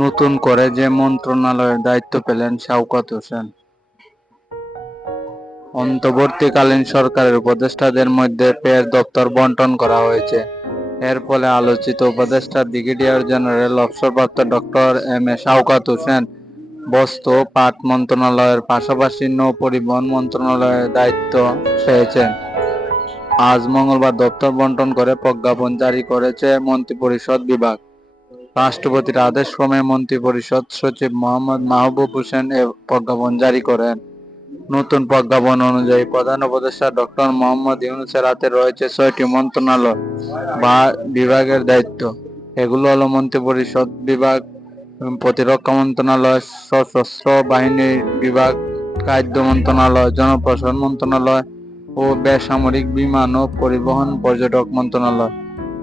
নতুন করে যে মন্ত্রণালয়ের দায়িত্ব পেলেন শওকত হোসেন। অন্তর্বর্তীকালীন সরকারের উপদেষ্টাদের মধ্যে পেস দপ্তর বণ্টন করা হয়েছে। এর ফলে আলোচিত উপদেষ্টা ব্রিগেডিয়ার জেনারেল অবসরপ্রাপ্ত doctor M A Shawkat Hossain বস্ত্র ও পাট মন্ত্রণালয়ের পাশাপাশি নৌ পরিবহন মন্ত্রণালয়ের দায়িত্ব পেয়েছেন। আজ মঙ্গলবার দপ্তর বণ্টন করে প্রজ্ঞাপন জারি করেছে মন্ত্রিপরিষদ বিভাগ। রাষ্ট্রপতির আদেশক্রমে মন্ত্রিপরিষদ সচিব মোহাম্মদ মাহবুব হোসেন এ প্রজ্ঞাপন জারি করেন। নতুন প্রজ্ঞাপন অনুযায়ী প্রধান উপদেষ্টা ডক্টর মোহাম্মদ ইউনূসের হাতে রয়েছে ৬টি মন্ত্রণালয় বা বিভাগের দায়িত্ব। এগুলো হলো মন্ত্রিপরিষদ বিভাগ, প্রতিরক্ষা মন্ত্রণালয়, সশস্ত্র বাহিনী বিভাগ, খাদ্য মন্ত্রণালয়, জনপ্রশাসন মন্ত্রণালয় ও বেসামরিক বিমান ও পরিবহন পর্যটক মন্ত্রণালয়।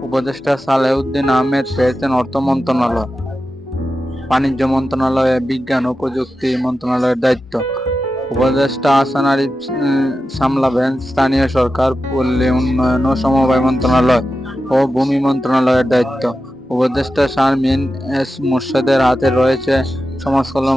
উপদেষ্টা সালেহ উদ্দিন আহমেদ পেয়েছেন অর্থ মন্ত্রণালয়, বাণিজ্য মন্ত্রণালয়ে বিজ্ঞান ও প্রযুক্তি মন্ত্রণালয়ের দায়িত্ব। উপদেষ্টা আহসান আরিফ সামলাবেন স্থানীয় সরকার, পল্লী উন্নয়ন ও সমবায় মন্ত্রণালয় ও ভূমি মন্ত্রণালয়ের দায়িত্ব। উপদেষ্টা শারমিন এস মোর্শেদের হাতে রয়েছে সমাজ কল্যাণ